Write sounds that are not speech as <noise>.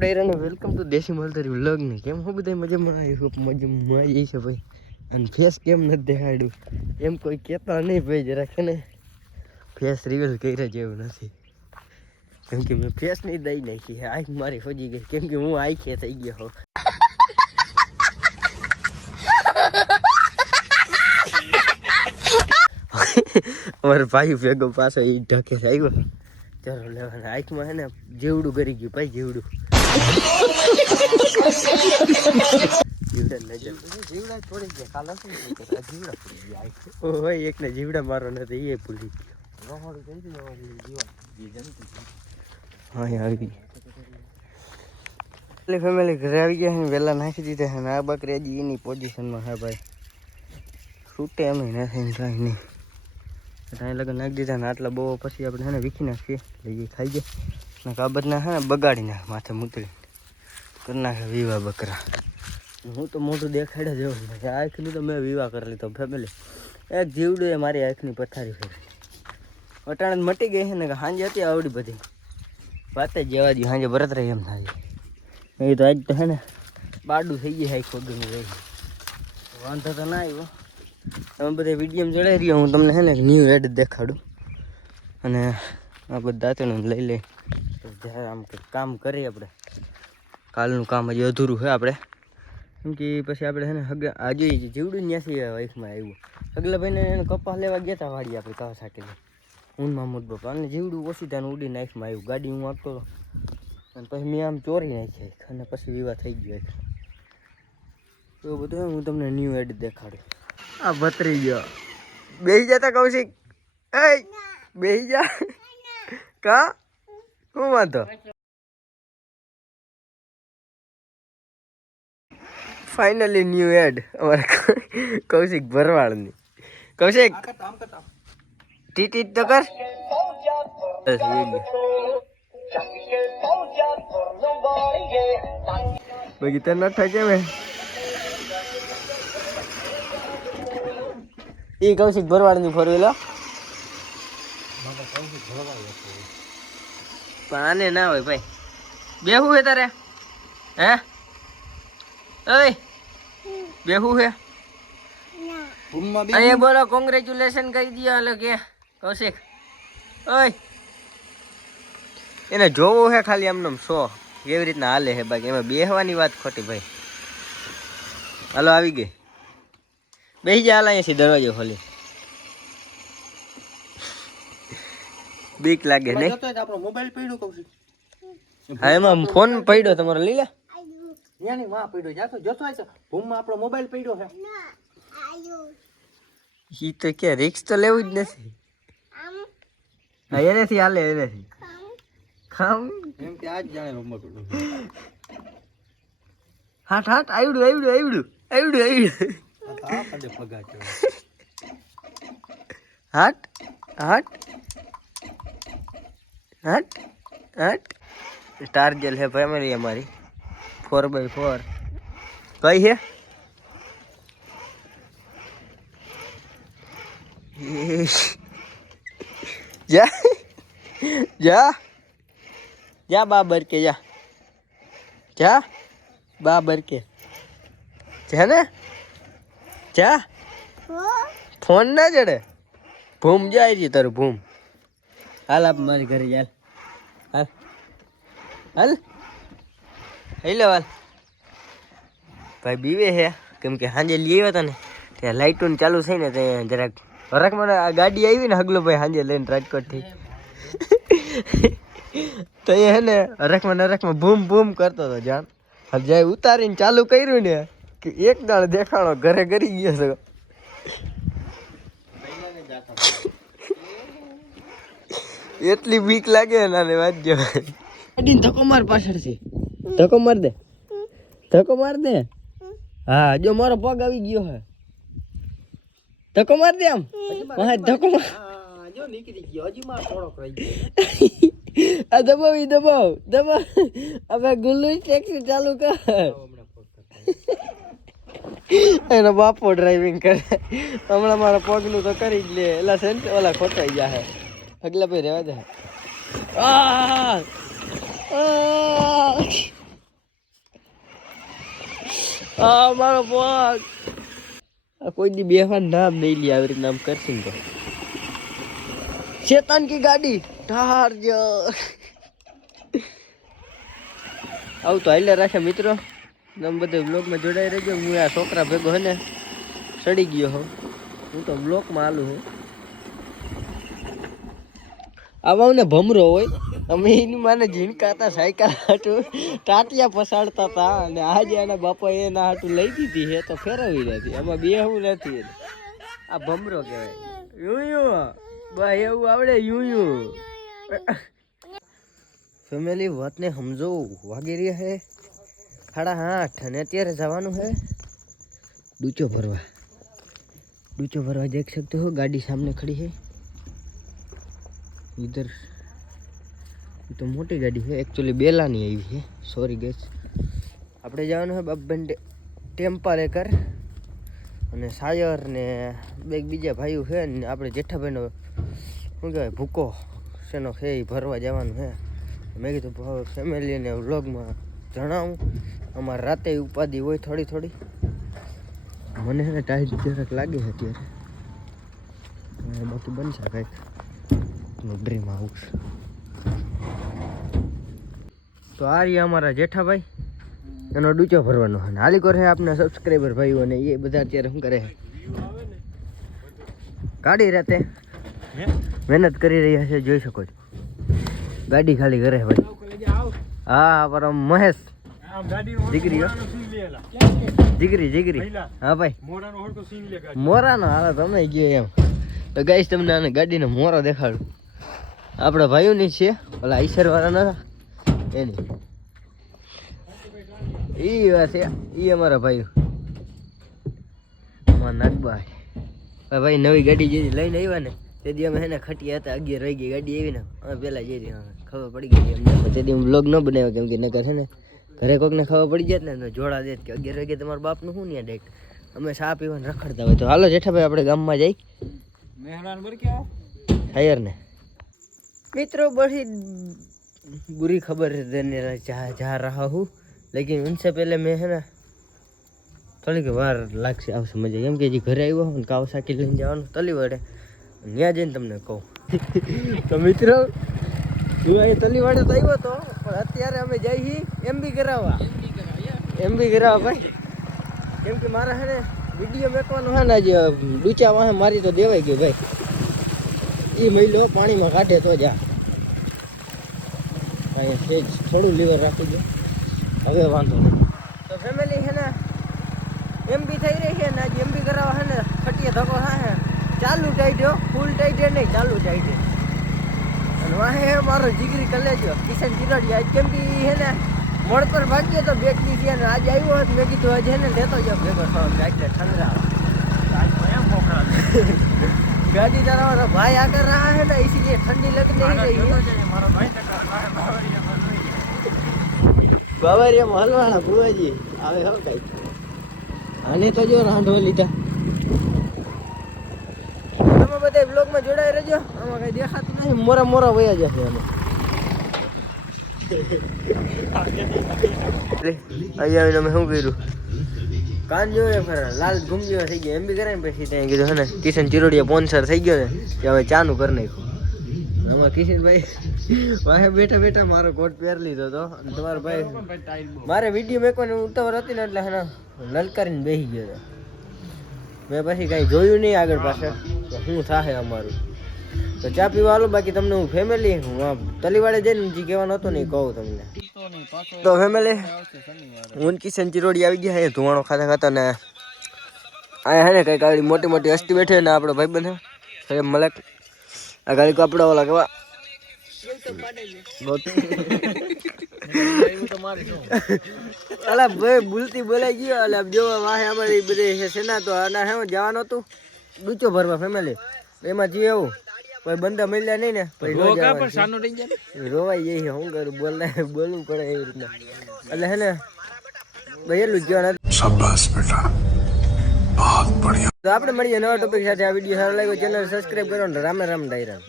ડાયરા welcome to દેશી મલતરી vlog ને કેમ હો બધા મજામાં? આવી હોપ મજામાં આવી છે ભાઈ. અને ફેસ કેમ નથી દેખાડ્યું? એમ કોઈ કહેતા નહીં ભાઈ જરાક ને? ફેસ રિવીલ કર્યા જેવું નથી. કેમ કે મેં ફેસ નહીં દઈ નાખી આંખ મારી ફજી ગઈ. કેમ કે હું આંખે થઈ ગયો હો અમારો ભાઈ ભેગો પાછો એ ઢકે આવ્યો ચાલો લેવાના. આંખમાં, હે ને, જેવડું કરી ગયું, ભાઈ, જીવડું. એકને જીવડા મારો નથી એ ભૂલી ગયો હા ફેમિલી ઘરે આવી ગયા વહેલા નાખી દીધા છે બકરી હજી એની પોઝિશનમાં છે ભાઈ છૂટે એમ નથી કાંઈ નહીં ત્યાં લગન નાખી દીધા ને આટલા બહુ પછી આપણે એને વીખી નાખીએ એટલે એ ખાઈ જાય ને કાબતના છે ને બગાડી નાખ માથે મૂતરી કરી નાખે વિવાહ બકરા. હું તો મોટું દેખાડે જ એવું નથી આંખનું તો મેં વિવાહ કરી લીધો ફેમિલી એક જીવડું એ મારી આંખની પથારી ફેરી અટાણે મટી ગઈ છે ને કે સાંજે હતી આવડી બધી. વાત જ જવા દઉં સાંજે ભરત રહી એમ થાય. એ તો આજ તો હે ને બાડું થઈ ગઈ હાઈ ખોગનું રહી. વાંધો તો ના આવ્યો. તમે બધા વીડિયો ચડાવી રહ્યો, હું તમને છે ને ન્યૂ એડ દેખાડું. અને આ બધા દાંતણું લઈ લઈ. જ્યારે આમ કંઈક કામ કરીએ આપણે. કાલનું કામ હજી અધૂરું છે આપણે. કેમ કે પછી આપણે છે ને હગ આજે જીવડું ન્યાસી વાઈફમાં આવ્યું. અગલા ભાઈને એને કપાસ લેવા ગયા હતા વાડી આપણે કવા સાટીને હું મામૂદ બાપા. અને જીવડું ઓછી ત્યાં ઉડીને નાઈફમાં આવ્યું. ગાડી હું આપતો હતો અને પછી મેં આમ ચોરી નાખી અને પછી વિવાહ થઈ ગયો એક એવું બધું હું તમને ન્યૂ એડ દેખાડું. આ બતરી ગયો. બેહી જતા કૌશિક. એ બેહી જા. કા? શું વાંધો? ફાઇનલી ન્યૂ એડ અમારા કૌશિક ભરવાડની. કૌશિક ટીટ તો કર. બાકી તને ન થાય કેમ એ કૌશિક ભરવાડની ફરવી લો. પણ આને ના હોય ભાઈ. બેહું હે તારે. હે? ઓય. બેહું હે? અહીંયા બોલો કોંગ્રેચ્યુલેશન કહી દો હાલો કે કૌશિક. ઓય. એને જોવું હે ખાલી એમને સો કેવી રીતના હાલે હે બાકી? એમાં બેહવાની વાત ખોટી ભાઈ. હાલો આવી ગઈ. બેસી જા હાલ અહીંયાથી દરવાજો ખોલી. બીક લાગે નહીં? આપણો મોબાઈલ પડ્યો છું હા એમાં ફોન પડ્યો તમારો લઈ લે ત્યાંની માં પડ્યો જાતો જતો હોય તો ભૂમમાં આપણો મોબાઈલ પડ્યો છે. ઈ તો કે રિક્સ તો લેવું જ નથી. હા એનેથી હાલે એનેથી. ખામ. એમ કે આજ જાણે રમવા પડ્યો. હાટ હાટ આવડું આવડું આવડું આવડું આવડું. આ પડે પગા છે હાટ હાટ હાટ હાટ. સ્ટાર જેલ હે ફેમિલી અમારી. ફોર બાય ફોર કઈ હે જા. જા. જા બાબર કે, જા. જા બાબર કે. જા ને. જા. ફોન ના ચડે. ભૂમ જાય છે તારું ભૂમ. હાલ આપ મારી ઘરે, હાલ. હાલ. હાલ. હઈ લેવાલ ભાઈ બીવે હે કેમ કે સાંજે લઈ આવ્યા હતા ને, ત્યાં લાઇટો ચાલુ થઈ ને ત્યાં જરાક હરકમાં આ ગાડી આવી ને હગલો ભાઈ સાંજે લઈને રાજકોટથી <laughs> તો એ હે ને હરકમાં નરખમાં ભૂમ ભૂમ કરતો હતો જાણ હવે જાય ઉતારીને ચાલુ કર્યું ને, કે એક દાણ દેખાણો ઘરે કરી ગયો છો <laughs> એટલી બીક લાગે નાને જો ગાડીને ધક્કો માર પાછળથી ધક્કો માર દે. ધક્કો માર દે. હા જો મારો પગ આવી ગયો હે. ધક્કો માર દે આમ. હા ધક્કો માર. જો નીકળી ગયો હજી માર થોડોક રહી ગયો. <laughs> આ દબાવ ઈ દબાવ દબાવ. હવે ગુલ્લુ ટેક્સી ચાલુ કર. એનો બાપો ડ્રાઇવિંગ કરે. હમણાં મારા પગનું તો કરી જ લે. એટલે સેન્ટ ઓલા ખોટાઈ ગયા હે. અગલા ભાઈ રહેવા દે! આ! આ મારો પગ આ કોઈ દી બેહવા નામ નહીં લે, આવી આમ કરશે તો. શેતાન કી ગાડી? ઠાર જ. આવું તો હાલ્યા રાખે મિત્રો. તમે બધે બ્લોગમાં જોડાઈ રહેજો. હું આ છોકરા ભેગો હે ને, સડી ગયો હોઉં હું તો બ્લોકમાં આલું હું. આવાને ભમરો હોય. અમે એની માને ઝીણકાતા સાયકલ હાટું ટાટિયા પસાડતા હતા અને આજે એના બાપા એના હાટું લઈ દીધી હે તો ફેરવી નથી. એમાં બે બેહવું નથી આ ભમરો કહેવાય. યુ યુયું ભાઈ એવું આવડે યુ યુયું ફેમિલી, વાતને સમજો વાગી રહી હે સાડા આઠ અને અત્યારે જવાનું હે ડૂચો ભરવા. ડૂચો ભરવા દેખ શકતો હો? ગાડી સામે ખડી હે ઇધર એ તો મોટી ગાડી છે. એકચ્યુઅલી બેલાની આવી છે. સોરી ગેસ આપણે જવાનું છે બાપબેન ટેમ્પારેકર અને સાયર ને બે બીજા ભાઈઓ છે ને આપણે જેઠાભાઈનો, શું કહેવાય, ભૂકો શેનો છે એ ભરવા જવાનું છે. મેં કીધું ફેમિલીને વ્લોગમાં જણાવું. અમારે રાતે ઉપાધિ હોય થોડી થોડી. મને એને ટાઈટ જરાક લાગે છે અત્યારે. બાકી બનશે કંઈક. Dream house. તો આ રહ્યા અમારા જેઠાભાઈ. એનો ડૂચો ભરવાનો અને હાલી કરે આપના સબસ્ક્રાઈબર ભાઈઓ અને એ બધા અત્યારે શું કરે ગાડી કાઢી રાતે મહેનત કરી રહ્યા છે જોઈ શકો છો. ગાડી ખાલી કરે ભાઈ. હા પર મહેશ દીકરી દીકરી. જીગરી હા ભાઈ. મોરાનો હાલો તમે ગયો એમ. તો ગાઈશ તમને આને ગાડીનો મોરો દેખાડું. આપણા ભાઈઓની છે. ઓલા ઈશ્વર વાળા નતા એની. ઈ વાત છે ઈ અમારા ભાઈઓ અમારા નાગભાઈ ભાઈ નવી ગાડી જે લઈને આવ્યા ને તે દી અમે હે ને ખટિયા હતા અગિયાર વાગી ગાડી આવી ને અમે પહેલાં જઈ રહ્યા ખબર પડી ગઈ અમને તે દી હું બ્લોગ ન બનાવ્યો કેમ કે નકર છે ને ઘરે કોકને ખબર પડી જાય ને જોડા દે કે અગિયાર વાગે તમારા બાપનું શું ને ડેટ અમે સા પીવાને રખડતા હોય તો. હાલો જેઠાભાઈ આપણે ગામમાં જઈ. હાયર ને મિત્રો बड़ी बुरी खबर देने जा जा रहा हूँ लेकिन उनसे पहले मैं है ना થોડીક વાર લાગશે આવશે મજા કેમ કે હજી ઘરે આવ્યો હું કાવ સાકી લઈને જવાનું તલી વડે ત્યાં જઈને તમને કહું <laughs> તો મિત્રો હું અહીં તલી વાડે તો આવ્યો તો પણ અત્યારે અમે જઈ છીએ એમબી કરાવવા એમબી કરાવવા ભાઈ કેમ કે મારા હે ને વિડીયો મેકવાનો હે ને આજે ડૂચા વાહે મારી તો દેવાઈ ગયું ભાઈ એ મહિલો પાણીમાં કાઢે તો જા અહીંયા સેજ થોડું લીવર રાખી દે. હવે વાંધો નહીં. તો ફેમિલી છે ને, એમ બી થઈ રહી છે ને આજે એમ બી કરાવવા છે ને, ખટીએ ધક્કો થાય ચાલુ ટાઈટ હો ફૂલ ટાઈટ નહીં, ચાલુ ટાઈટ અને વાહે હે, મારો જીગરી કલેજો કિશન ચિરોડી આજ કેમ કે ઈ હે ને મોડ પર ભાગ્યો તો બેટની છે ને આજે આવ્યો હોત, મેં કીધું આજે હે ને, લેતો જાવ ભેગો થવા એટલે ઠંડા. गाड़ी चला रहा भाई आकर रहा है ना इसीलिए ठंडी लग नहीं रही है બાબરિયા હલવાના ભુવાજી આવે હવે કઈ આને તો જો રાંધો લીધા તમે બધા બ્લોગમાં જોડાઈ રહેજો આમાં કઈ દેખાતું નથી મોરા મોરા વયા જશે આમાં અહીંયા આવીને અમે શું કર્યું કાન જોયે ફરે લાલ ગુમજીઓ થઈ ગયો. એમ બી કરે ને પછી ત્યાં કીધું હે ને, કિશન ચિરોડિયા પોન્સર થઈ ગયો ને, કે હવે ચાનું કરી નાખ્યું. આમાં કિશનભાઈ વાહે બેઠા બેઠા મારો કોટ પહેર લીધો હતો. અને તમારો ભાઈ, મારે વીડિયો મેકવાની ઉતાવળ હતી ને એટલે હે લલકારીને બેસી ગયો હતો. મેં પછી કાંઈ જોયું નહીં આગળ પાછળ. શું થાય અમારું? તો ચા પીવા આલો બાકી તમને હું ફેમિલી હું તલીવાડે જઈને જે કહેવાનું હતું ને કહું તમને. તો ફેમિલી હું કિશન ચિરોડી આવી ગયા અહીંયા ધુવાણો ખાતા ખાતા ને અહીંયા હે ને કંઈક આવી મોટી મોટી હસ્તી બેઠી ને આપણો ભાઈ બને. સૈયદ મલક આ ગાડી કપડા ઓલા કેવા? અલા ભાઈ ભૂલતી બોલાઈ ગયો અલા જો વાહે અમારી બધી છે સેના તો આના હે જવાનું હતું. ડૂચો ભરવા ફેમિલી એમાં જે એવું કોઈ બંદા મળ્યા નહીં ને રોવાય એ હું કરું બોલે બોલવું પડે એવી રીતના. એટલે હે ને ભાઈ એટલું કહેવાના બેટા. તો આપણે મળીએ નવા ટોપિક સાથે. આ વિડિયો સારો લાગ્યો ચેનલ સબસ્ક્રાઇબ કરો ને રામે રામ ડાયરા.